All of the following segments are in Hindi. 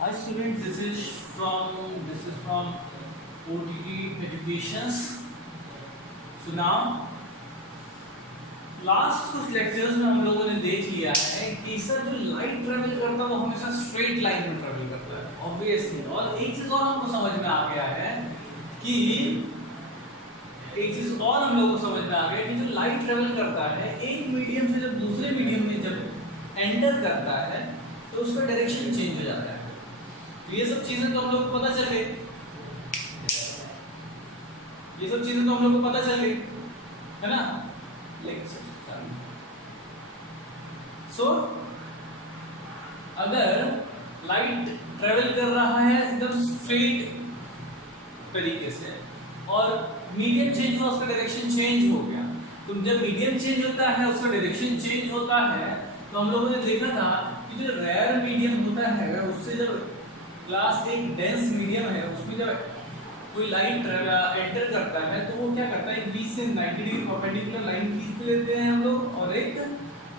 Hi students, this is from OTT Educations. So now last कुछ लेक्चर्स में हम लोगों ने देख लिया है कि सर जो लाइट ट्रेवल करता है वो हमेशा स्ट्रेट लाइन में ट्रेवल करता है ऑब्वियसली। और एक चीज और हमको समझ में आ गया है कि जो लाइट ट्रेवल करता है एक मीडियम से जब दूसरे मीडियम में जब एंटर करता है तो उसका डायरेक्शन चेंज हो जाता है। तो ये सब चीजें तो हम लोग को पता चल गई, है ना। सो अगर लाइट ट्रेवल कर रहा है एकदम स्ट्रेट तरीके से और मीडियम चेंज हुआ, उसका डायरेक्शन चेंज हो गया, तो जब मीडियम चेंज होता है उसका डायरेक्शन चेंज होता है, तो हम लोगों ने देखा था कि जो रेयर मीडियम होता है उससे जब क्लास एक डेंस मीडियम है उसमें जब कोई लाइट एंटर करता है तो वो क्या करता है, 20 से 90 डिग्री परपेंडिकुलर लाइन खींच लेते हैं हम लोग और एक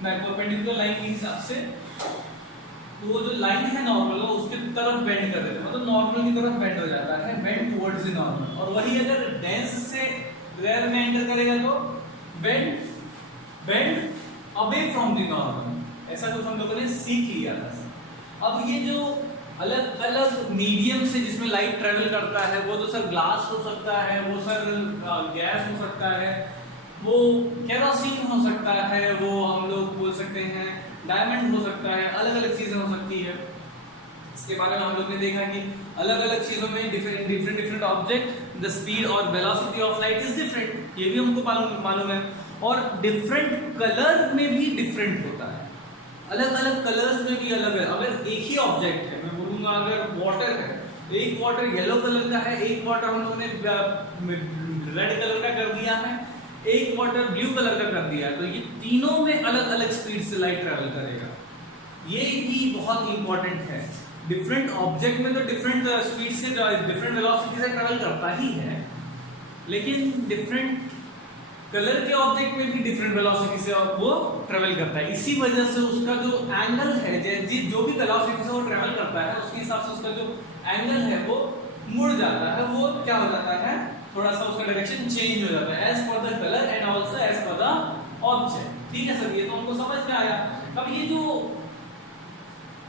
परपेंडिकुलर लाइन के हिसाब से तो वो जो लाइन है नॉर्मल उसके तरफ बेंड कर देते हैं, मतलब नॉर्मल की तरफ बेंड हो जाता है, बेंड टुवर्ड्स द नॉर्मल। और वही अगर डेंस से रेयर में एंटर करेगा तो bend away from the normal. ऐसा कुछ हम लोगों ने सीख लिया था। अब ये जो अलग अलग मीडियम से जिसमें लाइट ट्रेवल करता है वो तो सर ग्लास हो सकता है, वो सर गैस हो सकता है, वो केरोसिन हो सकता है, वो हम लोग बोल सकते हैं डायमंड हो सकता है, अलग अलग चीजें हो सकती है। इसके बारे में हम लोग ने देखा कि अलग अलग चीजों में डिफरेंट ऑब्जेक्ट द स्पीड और velocity of light is different, ये भी हमको मालूम है। और डिफरेंट कलर में भी डिफरेंट होता है, अलग अलग कलर्स में भी अलग है। अगर एक ही ऑब्जेक्ट है, मैं बोलूंगा अगर वाटर है तो एक वाटर येलो कलर का है, एक वाटर हम लोगों ने रेड कलर का कर दिया है, एक वाटर ब्लू कलर का कर दिया है, तो ये तीनों में अलग अलग स्पीड से लाइट ट्रेवल करेगा। ये भी बहुत इंपॉर्टेंट है। डिफरेंट ऑब्जेक्ट में तो डिफरेंट स्पीड से डिफरेंट वेलोसिटी से ट्रेवल करता ही है, लेकिन डिफरेंट कलर के ऑब्जेक्ट में भी डिफरेंट वेलोसिटी से वो ट्रेवल करता है। इसी वजह से उसका जो एंगल है, जो भी वेलोसिटी से वो ट्रेवल करता है उसके हिसाब से उसका जो एंगल है वो मुड़ जाता है, वो क्या हो जाता है, थोड़ा सा उसका डायरेक्शन चेंज हो जाता है as per the colour and also as per the object. ठीक है सर, ये तो हमको समझ में आया। अब ये जो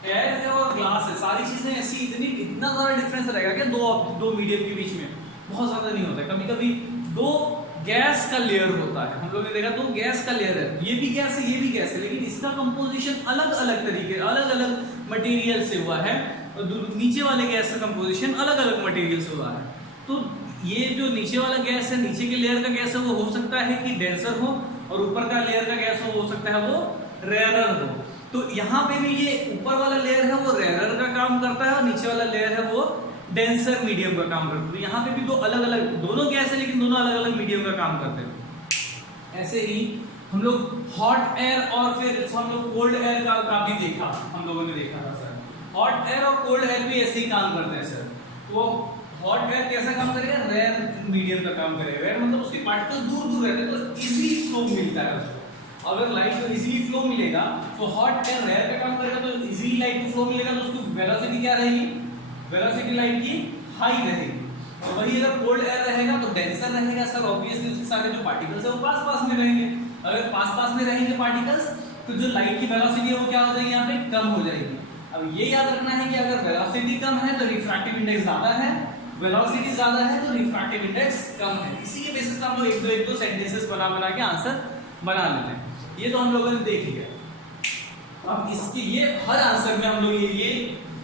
एयर है और ग्लास है, सारी चीजें ऐसी इतना ज्यादा डिफरेंस रहेगा कि दो मीडियम के बीच में बहुत ज्यादा नहीं होता। कभी कभी दो गैस का लेयर होता है, हम लोग ने देखा दो गैस का लेयर है, ये भी गैस है ये भी गैस है, लेकिन इसका कंपोजिशन अलग अलग तरीके अलग अलग मटेरियल से हुआ है और नीचे वाले गैस का कंपोजिशन अलग अलग मटेरियल से हुआ है। तो ये जो नीचे वाला गैस है, नीचे के लेयर का गैस है, वो हो सकता है कि डेंसर हो और ऊपर का लेयर का गैस हो सकता है वो रेयरर हो। तो यहाँ पे भी ये ऊपर वाला लेयर है वो रेयरर का काम करता है और नीचे वाला लेयर है वो डेंसर मीडियम का काम करते हैं। तो यहाँ पे भी दो अलग अलग दोनों गैस है लेकिन दोनों अलग अलग मीडियम का काम करते हैं। ऐसे ही हम लोग हॉट एयर और फिर हम लोग कोल्ड एयर का भी देखा, हम लोगों ने देखा था सर। हॉट एयर और कोल्ड एयर भी ऐसे ही काम करते हैं सर। वो हॉट एयर कैसा काम करेगा, रेयर मीडियम का काम करेगा। रेयर मतलब उसके पार्टिकल्स दूर दूर रहते हैं तो इजीली फ्लो मिलता है उसको। अगर लाइट को इजीली फ्लो मिलेगा तो हॉट एयर रेयर का काम करेगा तो इजीली लाइट को फ्लो मिलेगा, तो उसकी वेलोसिटी क्या रहेगी, वेलोसिटी लाइट की हाई रहेगी। तो वही अगर कोल्ड एयर रहेगा तो डेंसर रहेगा सर, ऑब्वियसली उसके सारे जो पार्टिकल्स है वो पास पास में रहेंगे। अगर पास पास में रहेंगे पार्टिकल्स तो जो लाइट की वेलोसिटी है वो क्या हो जाएगी, यहाँ पे कम हो जाएगी। अब ये याद रखना है कि अगर वेलोसिटी कम है तो रिफ्रैक्टिव इंडेक्स ज्यादा है, वेलोसिटी ज्यादा है तो रिफ्रैक्टिव इंडेक्स कम है। इसी के बेसिस पर हम लोग एक दो सेंटेंसेस बना के आंसर बना लेते हैं। ये तो हम लोगों ने देख लिया। अब इसके ये हर आंसर में हम लोग ये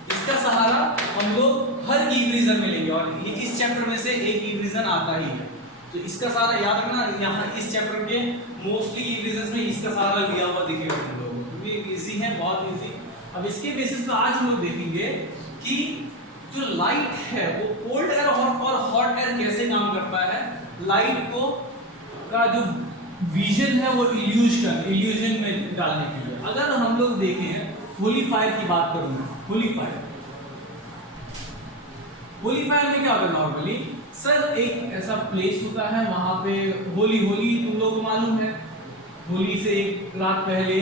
इसका सहारा हम लोग हर की रीजन में लेंगे और ये इस चैप्टर में से एक की रीजन आता ही है, तो इसका सहारा याद रखना। यहाँ इस चैप्टर के मोस्टली की रीजन में इसका सहारा लिया हुआ दिखेगा हम लोगों को, क्योंकि इजी है, बहुत इजी। अब इसके बेसिस पे आज हम लोग देखेंगे कि जो लाइट है वो कोल्ड एयर और हॉट एयर कैसे काम करता है। लाइट को का जो विजन है वो इल्यूजन में डालने के लिए। अगर हम लोग देखें होलीफायर की बात करूंगा, होलीफायर में क्या होता है नॉर्मली सर, एक ऐसा प्लेस होता है वहां पे होली तुम लोग को मालूम है, होली से एक रात पहले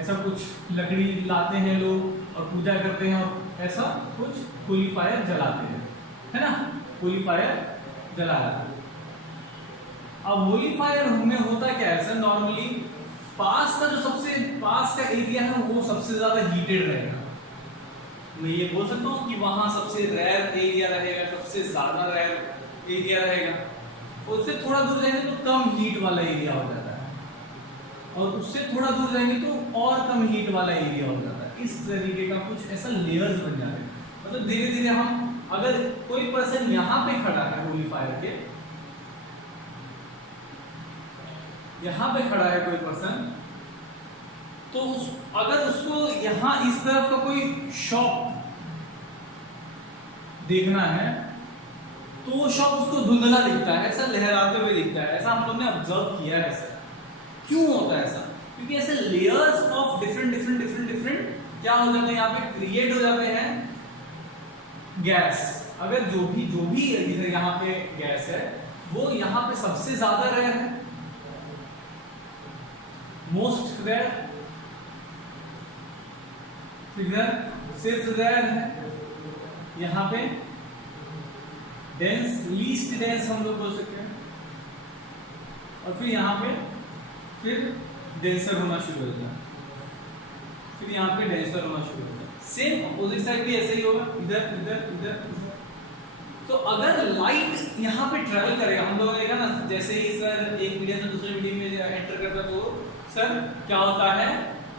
ऐसा कुछ लकड़ी लाते हैं लोग और पूजा करते हैं और ऐसा कुछ कूलीफायर जलाते हैं, है ना, कूलीफायर जलाया। अब कूलीफायर में होता क्या है सर, नॉर्मली पास का जो सबसे पास का एरिया है वो सबसे ज्यादा हीटेड रहेगा। मैं ये बोल सकता हूँ कि वहां सबसे रेयर एरिया रहेगा, सबसे ज्यादा रेयर एरिया रहेगा। उससे थोड़ा दूर जाएंगे तो कम हीट वाला एरिया हो जाता है, और उससे थोड़ा दूर जाएंगे तो और कम हीट वाला एरिया हो जाता है। इस तरीके का कुछ ऐसा लेयर्स बन जाते हैं। मतलब धीरे धीरे हम, अगर कोई पर्सन यहाँ पे खड़ा है कूलीफायर के, यहाँ पे खड़ा है कोई पर्सन, तो अगर उसको यहाँ इस तरफ का कोई शॉप देखना है तो वो शॉप उसको धुंधला दिखता है, ऐसा लहराते हुए दिखता है। ऐसा हम लोग ने ऑब्जर्व किया है। ऐसा क्यों होता है? ऐसा क्योंकि ऐसे लेयर्स ऑफ डिफरेंट क्या हो जाते हैं यहाँ पे, क्रिएट हो जाते हैं गैस। अगर जो भी इधर यहाँ पे गैस है वो यहाँ पे सबसे ज्यादा रेयर है, मोस्ट रेयर, फिगर सिर्फ रेयर है, यहाँ पे डेंस, लीस्ट डेंस हम लोग बोल सकते हैं, और फिर यहाँ पे फिर डेंसर होना शुरू हो जाता है, फिर यहाँ पे डेंसर होना शुरू हो जाता है। सेम अपोजिट साइड भी ऐसे ही होगा, इधर इधर इधर। तो अगर लाइट यहाँ पे ट्रेवल करेगा, हम लोगों ने देखा ना, जैसे ही सर एक मीडियम से दूसरे मीडियम में एंटर करता तो सर क्या होता है,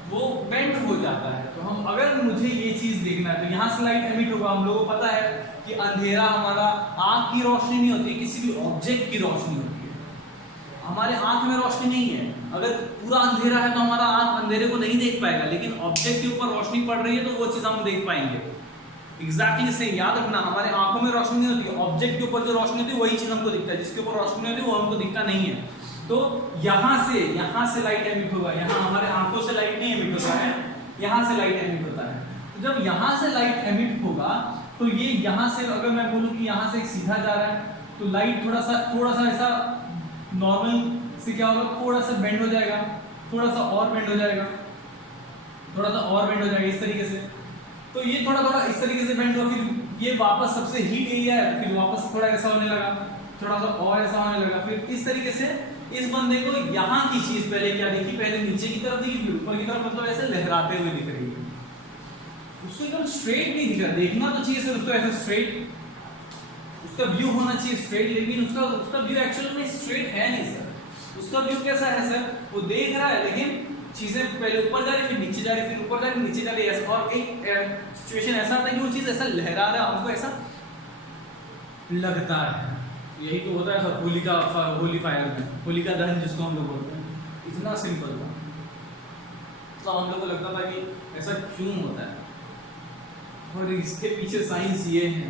वो बेंड हो जाता है। तो हम, अगर मुझे ये चीज देखना है तो यहाँ से लाइट एमिट होगा। हम लोगों को पता है कि अंधेरा हमारा आंख की रोशनी नहीं होती, किसी भी ऑब्जेक्ट की रोशनी होती है। हमारे आंख में रोशनी नहीं है, अगर पूरा अंधेरा है तो हमारा आंख अंधेरे को नहीं देख पाएगा, लेकिन ऑब्जेक्ट के ऊपर रोशनी पड़ रही है तो वो चीज हम देख पाएंगे। एग्जैक्टली से याद रखना, हमारे आंखों में रोशनी नहीं होती, ऑब्जेक्ट के ऊपर जो रोशनी होती है वही चीज हमको दिखता है, जिसके ऊपर रोशनी नहीं होती वो हमको दिखता नहीं है। तो यहाँ से लाइट एमिट होगा, यहाँ हमारे आंखों से लाइट नहीं एमिट होता है, यहाँ से लाइट एमिट होता है। तो जब यहाँ से लाइट एमिट होगा तो ये यहाँ से, अगर मैं बोलूँ कि यहाँ से सीधा जा रहा है तो लाइट थोड़ा सा ऐसा नॉर्मल से क्या होगा, थोड़ा सा बेंड हो जाएगा, थोड़ा सा और बेंड हो जाएगा, थोड़ा सा और बेंड हो जाएगा इस तरीके से। तो ये थोड़ा इस तरीके से बेंड हुआ, फिर ये वापस सबसे हीट एरिया है, फिर वापस थोड़ा ऐसा होने लगा, थोड़ा सा और ऐसा होने लगा। फिर इस तरीके से इस बंदे को यहाँ की चीज पहले क्या दिखी, पहले नीचे की तरफ दिखी, फिर ऊपर की तरफ, मतलब ऐसे लहराते हुए दिख रही है। उसको एकदम स्ट्रेट नहीं दिख रहा, देखना तो चाहिए सर उसको ऐसे स्ट्रेट, उसका व्यू होना चाहिए स्ट्रेट, लेकिन उसका व्यू एक्चुअली में स्ट्रेट है नहीं सर। उसका व्यू कैसा है सर, वो देख रहा है लेकिन चीजें पहले ऊपर जा रही, फिर नीचे जा रही, फिर ऊपर जा रही, नीचे जा रही, ऐसा। और एक सिचुएशन ऐसा आता है कि वो चीज ऐसा लहरा रहा है, हमको ऐसा लगता है। यही तो होता है सर होली फायर में, होलिका दहन जिसको हम लोग बोलते हैं। इतना सिंपल था, तो हम लोग को लगता था कि ऐसा क्यों होता है, और इसके पीछे साइंस ये है,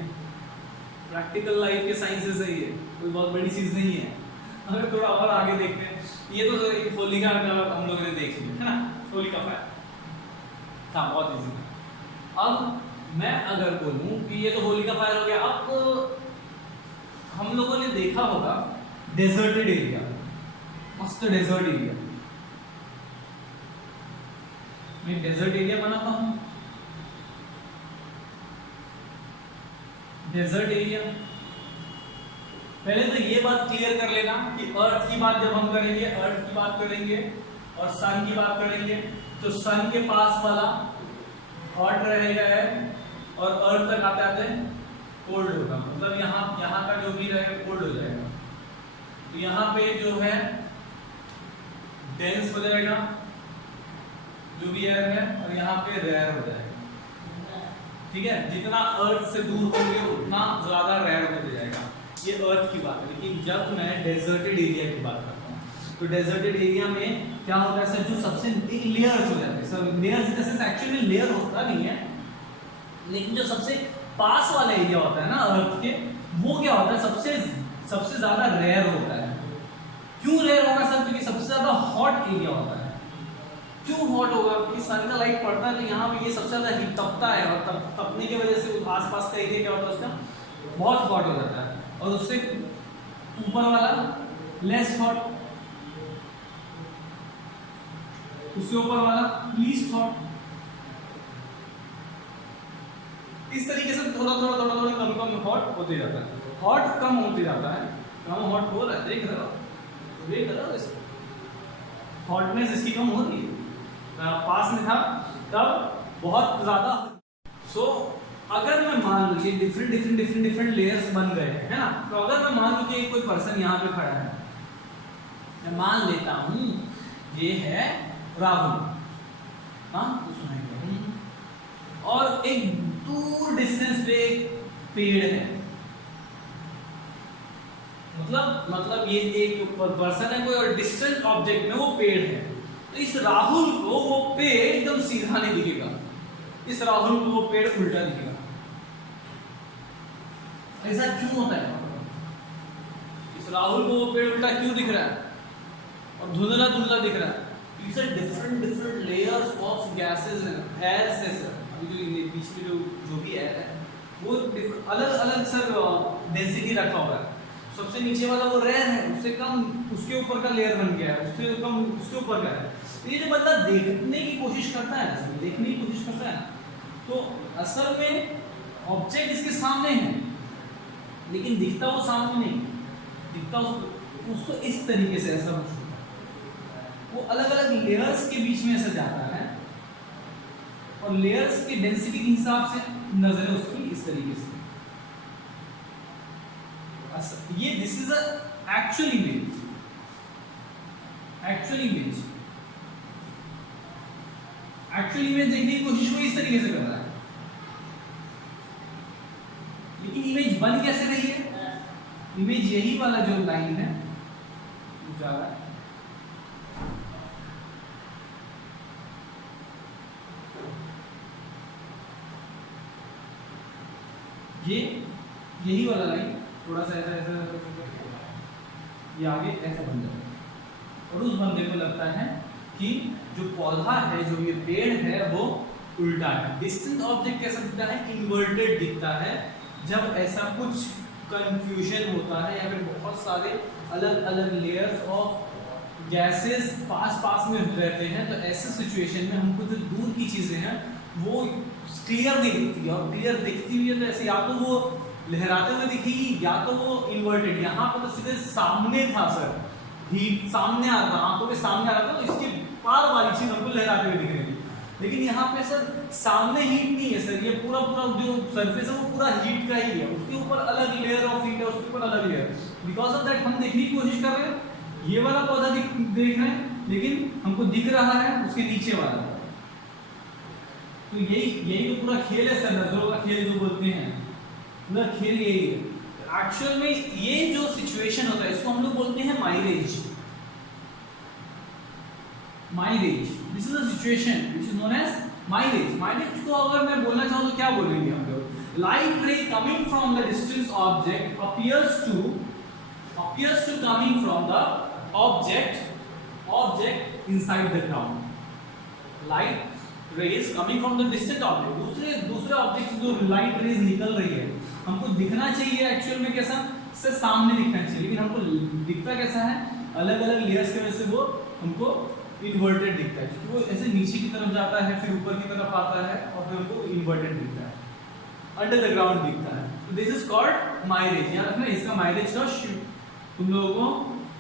प्रैक्टिकल लाइफ के साइंस से ही है, कोई बहुत बड़ी चीज नहीं है। अगर थोड़ा और आगे देखते हैं, ये तो सर एक होलिका का हम लोगों ने देख लिया है ना, होलिका फायर था, बहुत इजी। अब मैं अगर बोलूं कि ये तो होलिका फायर हो गया, अब हम लोगों ने देखा होगा डेजर्टेड एरिया, मस्त डेजर्ट एरिया। मैं डेजर्ट एरिया बनाता हूं, डेजर्ट एरिया। पहले तो ये बात क्लियर कर लेना कि अर्थ की बात जब हम करेंगे, अर्थ की बात करेंगे और सन की बात करेंगे, तो सन के पास वाला हॉट रहेगा है, और अर्थ तक आते आते कोल्ड होगा, मतलब यहाँ का जो भी रहेगा कोल्ड हो जाएगा। तो यहाँ पे जो है डेंस हो जाएगा जो भी एयर है, और यहाँ पे रेयर हो जाएगा। ठीक है, जितना अर्थ से दूर होंगे उतना ज्यादा रेयर होते जाएगा। ये अर्थ की बात है। लेकिन जब मैं डेजर्टेड एरिया की बात करता हूँ तो डेजर्टेड एरिया में क्या होता है सर, जो सबसे लेयर्स हो जाते हैं सर, लेयर्स एक्चुअली लेयर होता नहीं है, लेकिन जो सबसे पास वाला एरिया होता है ना अर्थ के, वो क्या होता है, सबसे ज्यादा रेयर होता है। क्यों रेयर होगा सर, क्योंकि सबसे ज्यादा हॉट एरिया होता है। क्यों हॉट होगा, क्योंकि सन का लाइट पड़ता है तो यहाँ पे ये सबसे ज्यादा हीट तपता है, और तपने की वजह से आसपास का एरिया क्या होता है उसका बहुत हॉट हो जाता है, और उससे ऊपर वाला लेस हॉट, उससे ऊपर वाला लीस्ट हॉट। इस तरीके से थोड़ा थोड़ा थोड़ा थोड़ा कम कम हॉट होते जाता है, हॉट कम होते जाता है, कम हॉट हो रहा है, देख रहे हो इसको, हॉटनेस इसकी कम हो रही है। पास में था तब बहुत ज्यादा। सो अगर मैं मान लूँ डिफरेंट लेयर्स बन गए हैं, है ना, तो अगर मैं मान लूँ कि कोई पर्सन यहाँ पे खड़ा है, मैं मान लेता हूँ ये है राहुल, हाँ तो सुनाइए, और एक दूर डिस्टेंस पे एक पेड़ है, मतलब ये एक पर्सन है कोई, और डिस्टेंट ऑब्जेक्ट में वो पेड़ है, तो इस राहुल को वो पेड़ एकदम सीधा नहीं दिखेगा, इस राहुल को वो पेड़ उल्टा दिखेगा। ऐसा क्यों होता है? इस राहुल को वो पेड़ उल्टा क्यों दिख रहा है और धुंधला धुंधला दिख रहा है? These are different layers of gases and air से सर, अभी जो बीच में जो भी एयर है वो अलग अलग सर डेंसिटी रखा हुआ है। सबसे नीचे वाला वो रेयर है, उससे कम उसके ऊपर का लेयर बन गया है, उससे कम उसके ऊपर का है। तो ये जो बंदा देखने की कोशिश करता है, देखने की कोशिश करता है, तो असल में ऑब्जेक्ट इसके सामने है लेकिन दिखता वो सामने नहीं, दिखता उसको इस तरीके से, ऐसा कुछ वो अलग अलग लेयर्स के बीच में ऐसा जाता है और लेयर्स की डेंसिटी के हिसाब से नजरें उसकी इस तरीके से। ये this is a actual image, actual image देखने की कोशिश वो इस तरीके से कर रहा है, लेकिन इमेज बन कैसे रही है? इमेज यही वाला जो लाइन है जा रहा है, यही वाला लाइन थोड़ा सा ऐसा ये आगे ऐसा बन जाता है और उस बंदे को लगता है कि जो पौधा है, जो ये पेड़ है, वो उल्टा है। डिस्टेंट ऑब्जेक्ट कैसा दिखता है? इन्वर्टेड दिखता है। जब ऐसा कुछ कंफ्यूजन होता है या फिर बहुत सारे अलग अलग लेयर्स ऑफ गैसेस पास में रहते हैं, तो ऐसे सिचुएशन में हमको जो दूर की चीजें हैं वो क्लियर नहीं दिखती है, और क्लियर दिखती हुई है तो ऐसे या तो वो लहराते हुए दिखेगी या तो वो इन्वर्टेड। यहाँ पर तो सीधे सामने था सर, हीट सामने आ रहा, आंखों के सामने आ रहा था, तो इसके पार वाली चीज हमको लहराते हुए दिख रही थी। लेकिन यहाँ पे सर सामने हीट नहीं है सर, ये पूरा जो सरफेस है वो पूरा हीट का ही है, उसके ऊपर अलग लेयर ऑफ हीट है, उसके ऊपर अलग लेयर। बिकॉज ऑफ दैट हम देखने की कोशिश कर रहे हैं, ये वाला पौधा देख रहे हैं, लेकिन हमको दिख रहा है उसके नीचे वाला। तो यही तो पूरा खेल है सर, नजरों का खेल जो बोलते हैं, पूरा खेल यही है। एक्चुअल में ये जो सिचुएशन होता है इसको हम लोग बोलते हैं mirage. This is a situation which is known as mirage. Mirage को अगर मैं बोलना चाहूँ तो क्या बोलेंगे हम लोग? Light ray coming from the distance object appears to coming from the object inside the ground. Light rays coming from the distant object, दूसरे ऑब्जेक्ट से जो लाइट रेज निकल रही है हमको दिखना चाहिए एक्चुअल में कैसा? से सामने दिखना चाहिए, लेकिन हमको दिखता कैसा है? अलग अलग लेयर्स की वजह से वो हमको इन्वर्टेड दिखता है, क्योंकि वो ऐसे नीचे की तरफ जाता है फिर ऊपर की तरफ आता है और फिर हमको इन्वर्टेड दिखता है, अंडर द ग्राउंड दिखता है। तो दिस इज कॉल्ड माइलेज। याद रखना, इसका माइलेज का तुम लोगों को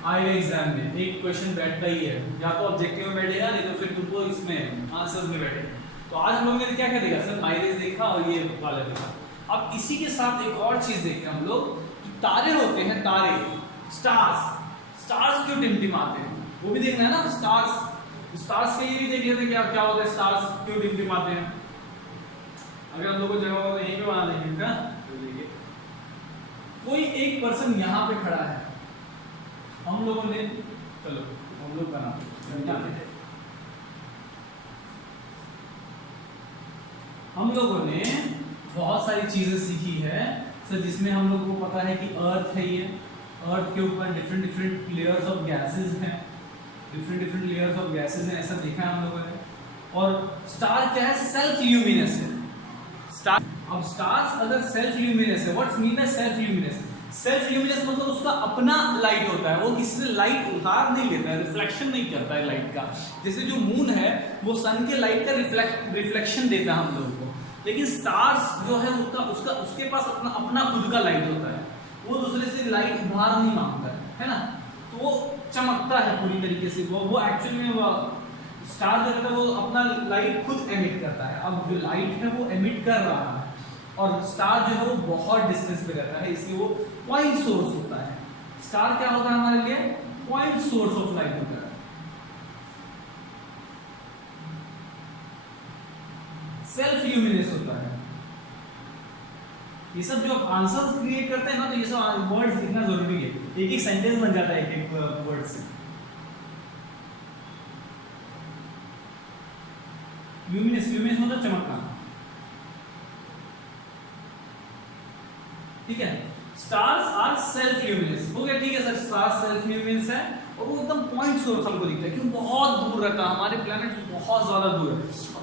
आएगा एग्जाम में, एक क्वेश्चन बैठता ही है, या तो ऑब्जेक्टिव में बैठेगा नहीं तो फिर तुमको इसमें आंसर में बैठेगा। तो आज हम लोगों ने क्या क्या देखा सर? माइलेज देखा और ये वाला देखा। अब इसी के साथ एक और चीज देखते हैं हम लोग, तारे होते हैं, तारे, स्टार्स क्यों टिमटिमाते हैं वो भी देखना है ना। स्टार्स के लिए भी देख लेते क्या क्या होता है, स्टार्स क्यों टिमटिमाते हैं। अगर हम लोग को जगह हो तो यहीं पे बना देंगे क्या? कोई एक पर्सन यहाँ पे खड़ा है, हम लोगों ने, चलो हम लोग बना, हम लोगों ने बहुत सारी चीजें सीखी है सर, जिसमें हम लोग को पता है कि अर्थ है, ये अर्थ के ऊपर डिफरेंट लेयर्स ऑफ गैसेस हैं, डिफरेंट लेयर्स ऑफ गैसेस हैं, ऐसा देखा है हम लोगों ने। और स्टार क्या है? सेल्फ ल्यूमिनस है स्टार। अब स्टार्स अगर सेल्फ ल्यूमिनस है, what's mean by self luminous? Self luminous मतलब उसका अपना लाइट होता है, वो किसी से लाइट उधार नहीं लेता है, रिफ्लेक्शन नहीं करता है लाइट का। जैसे जो मून है वो सन के लाइट का रिफ्लेक्शन देता है हम लोगों को, लेकिन स्टार्स जो है उसके पास अपना खुद का लाइट होता है, वो दूसरे से लाइट उधार नहीं मांगता है ना, तो वो चमकता है पूरी तरीके से। वो एक्चुअली में स्टार जो है वो अपना लाइट खुद एमिट करता है। अब जो लाइट है वो एमिट कर रहा है और स्टार जो है वो बहुत डिस्टेंस पे रहता है, इसलिए वो पॉइंट सोर्स होता है। स्टार क्या होता है हमारे लिए? पॉइंट सोर्स ऑफ लाइट होता है। सेल्फ ल्यूमिनस होता है। ये सब जो आंसर्स क्रिएट करते हैं ना, तो ये सब वर्ड्स लिखना जरूरी है, एक एक सेंटेंस बन जाता है एक एक वर्ड से। ल्यूमिनस, ल्यूमिनस मतलब चमकना, ठीक है। स्टार्स आर सेल्फ ल्यूमिनस, हो गया, ठीक है सर। स्टार्स सेल्फ ल्यूमिनस है और वो एकदम पॉइंट सोर्स हमको दिखता है, क्यों? बहुत दूर रहता है, हमारे प्लैनेट से बहुत ज्यादा दूर है।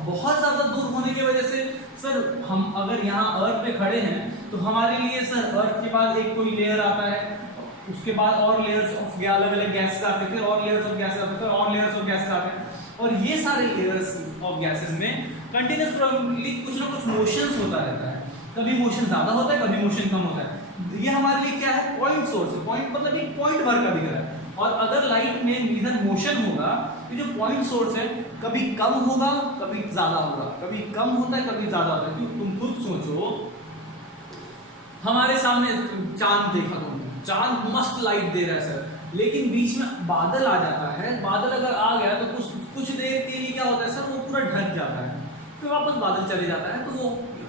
बहुत ज्यादा दूर होने की वजह से सर हम अगर यहाँ अर्थ पे खड़े हैं तो हमारे लिए सर अर्थ के बाद एक कोई लेयर आता है, उसके बाद और लेयर्स ऑफ अलग अलग गैसेस आते हैं, फिर और लेयर्स ऑफ गैसेस आते हैं, फिर और लेयर्स ऑफ गैसेस आते हैं, और ये सारे लेयर्स ऑफ गैसेस में कंटिन्यूअस प्रोबेबली कुछ ना कुछ मोशंस होता रहता है। कभी मोशन ज्यादा होता है, कभी मोशन कम होता है। ये हमारे लिए क्या है? पॉइंट सोर्स है। पॉइंट मतलब एक पॉइंट भर का दिख रहा है, और अगर लाइट में इधर मोशन होगा तो जो पॉइंट सोर्स है कभी कम होगा कभी ज्यादा होगा, कभी कम होता है कभी ज्यादा होता है। क्योंकि तुम खुद सोचो, हमारे सामने चांद देखा तुमने, चांद मस्त लाइट दे रहा है सर, लेकिन बीच में बादल आ जाता है। बादल अगर आ गया तो कुछ देर के लिए क्या होता है सर, वो पूरा ढक जाता है, फिर वापस बादल चले जाता है, तो वो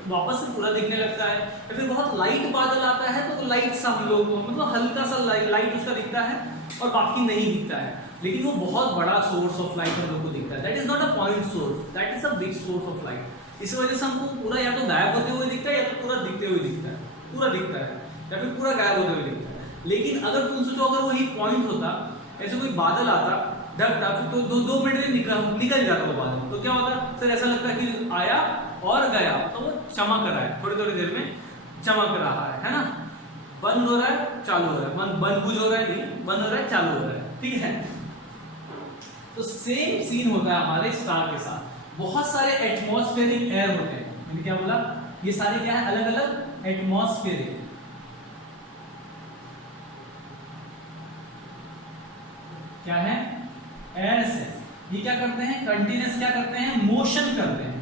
वापस से पूरा दिखने लगता है। या फिर बहुत लाइट बादल आता है तो लाइट सा हम लोग मतलब हल्का सा लाइट उसका दिखता है और बाकी नहीं दिखता है, लेकिन वो बहुत बड़ा सोर्स ऑफ लाइट हम लोग को दिखता है। That is not a point source, that is a big source of light. इस वजह से हमको पूरा या तो गायब होते हुए दिखता है या तो पूरा दिखते हुए दिखता है, पूरा दिखता है या फिर पूरा गायब होते हुए दिखता है। लेकिन अगर तुम सोचो अगर वही पॉइंट होता, ऐसे कोई बादल आता ढक तो दो मिनट में निकल जाता वो बादल, तो क्या होता सर? ऐसा लगता है कि आया और गया, तो वो चमक रहा है, थोड़ी थोड़ी देर में चमक रहा है ना। बंद हो रहा है चालू हो रहा है, बंद बुझ हो रहा है, नहीं बंद हो रहा है चालू हो रहा है, ठीक है। तो सेम सीन होता है हमारे स्टार के साथ। बहुत सारे एटमॉस्फेरिक एयर होते हैं, मैंने क्या बोला? ये सारे क्या है? अलग अलग एटमॉस्फेरिक, क्या है? एयर्स है। ये क्या करते हैं? कंटिन्यूस क्या करते हैं? मोशन करते हैं,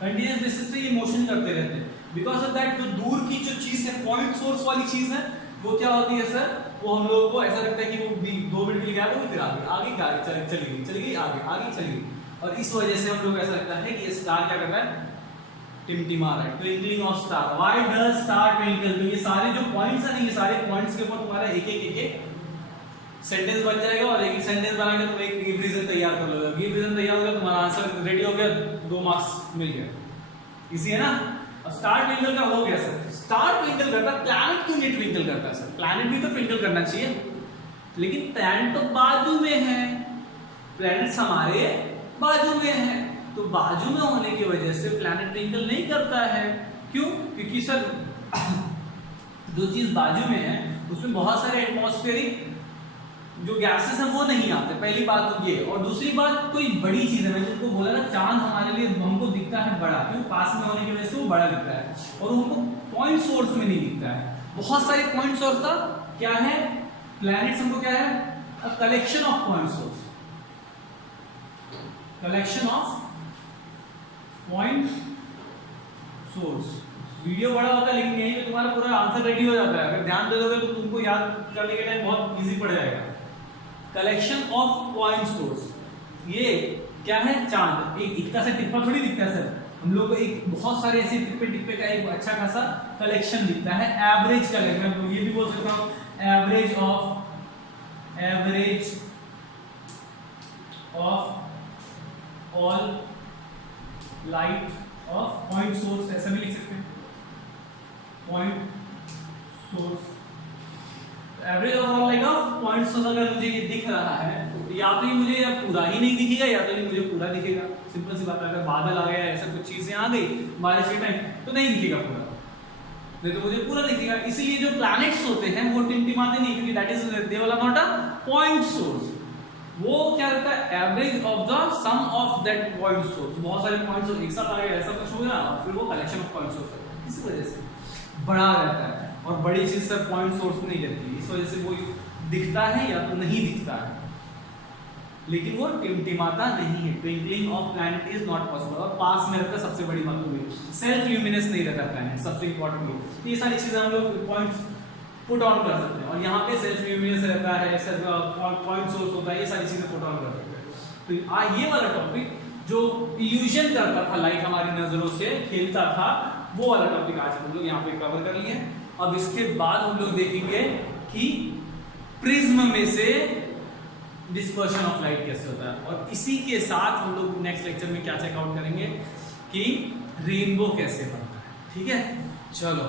कंटिन्यूस बेसिस पे ये मोशन करते रहते हैं। बिकॉज ऑफ दैट जो दूर की जो चीज है, पॉइंट सोर्स वाली चीज है, वो क्या होती है सर? वो हम लोगों को ऐसा लगता है कि वो 2 मिनट के लिए गायब होगी, फिर आगे आगे चली गई आगे चली गई, और इस वजह से हम लोग ऐसा लगता है कि ये स्टार क्या कर रहा है? टिमटिमा रहा है। Twinkling of star, why does star twinkle? ये सारे जो पॉइंट्स हैं, ये सारे पॉइंट्स के ऊपर तुम्हारा एक एक सेंटेंस बन जाएगा, और एक सेंटेंस बना के तुम एक गिव रीजन तैयार कर लोगे। गिव रीजन तैयार हो गया, तुम्हारा आंसर रेडी हो गया, 2 मार्क्स मिल गया। इजी है ना? अब स्टार ट्विंकल का हो गया सर। स्टार ट्विंकल करता है, प्लैनेट क्यों नहीं ट्विंकल करता सर? प्लैनेट भी तो ट्विंकल करना चाहिए, लेकिन प्लैनेट तो बाजू में है, प्लैनेट्स हमारे बाजू में है, तो बाजू में होने की वजह से प्लैनेट ट्विंकल नहीं करता है। क्यों? क्योंकि सर जो चीज बाजू में है उसमें बहुत सारे एटमॉस्फेरिक जो गैसेस हैं वो नहीं आते, पहली बात तो ये। और दूसरी बात, कोई बड़ी चीज है, मैंने तुमको बोला ना, चांद हमारे लिए हमको दिखता है बड़ा, क्यों? पास में होने की वजह से वो बड़ा दिखता है, और वो हमको पॉइंट सोर्स में नहीं दिखता है। बहुत सारे पॉइंट सोर्स का क्या है? प्लैनेट्स हमको क्या है? A collection of point source, collection of point source. Video बड़ा होता है लेकिन यहीं पे तुम्हारा पूरा आंसर रेडी हो जाता है। अगर ध्यान दे दोगे तो तुमको याद करने के टाइम बहुत इजी पड़ जाएगा। कलेक्शन ऑफ पॉइंट सोर्स, ये क्या है? चांद। एक इतना सा टिप्पा थोड़ी दिखता है सर, हम लोग को एक बहुत सारे ऐसे टिप्पे का एक अच्छा खासा कलेक्शन दिखता है। एवरेज कलेक्शन, मैं ये भी बोल सकता हूँ average of all light of point source, ऐसा भी लिख सकते हैं, point source. Average of all light of point source अगर मुझे ये दिख रहा है, या तो ये मुझे या पूरा ही नहीं दिखेगा, या तो ये मुझे पूरा दिखेगा। सिंपल सी बात है, अगर बादल आ गया, ऐसा कुछ चीजें आ गई बारिश के टाइम, तो नहीं दिखेगा पूरा, नहीं तो मुझे पूरा दिखेगा। इसीलिए जो प्लैनेट्स होते हैं वो टिमटिमाते नहीं, क्योंकि दैट इज दे वाला नॉट अ पॉइंट सोर्स, वो क्या रहता है, average of the sum of that point source. बहुत सारे पॉइंट सोर्स एक साथ आ गए, ऐसा कुछ हो गया, और फिर वो कलेक्शन ऑफ पॉइंट सोर्स है, इस वजह से बड़ा रहता है। और बड़ी चीज सर पॉइंट सोर्स नहीं रहती, इस वजह से वो दिखता है या तो नहीं दिखता है, लेकिन वो टिमटिमाता नहीं है। Twinkling of planet is not possible. और पास में रहता है, सबसे बड़ी बात हुई सेल्फ ल्यूमिनस नहीं रहता प्लैनेट, सबसे इंपॉर्टेंट। ये सारी चीजें हम लोग पॉइंट्स पुट ऑन कर सकते हैं, और यहाँ पे सेल्फ ल्यूमिनस रहता है, पॉइंट सोर्स होता है, ये सारी चीजें पुट ऑन कर सकते हैं। तो ये वाला टॉपिक जो इल्यूजन करता था, लाइट हमारी नजरों से खेलता था, वो वाला टॉपिक आज हम लोग यहाँ पे कवर कर लिए। अब इसके बाद हम लोग देखेंगे कि प्रिज्म में से डिस्पर्शन ऑफ लाइट कैसे होता है, और इसी के साथ हम लोग नेक्स्ट लेक्चर में क्या चेकआउट करेंगे कि रेनबो कैसे बनता है। ठीक है, चलो।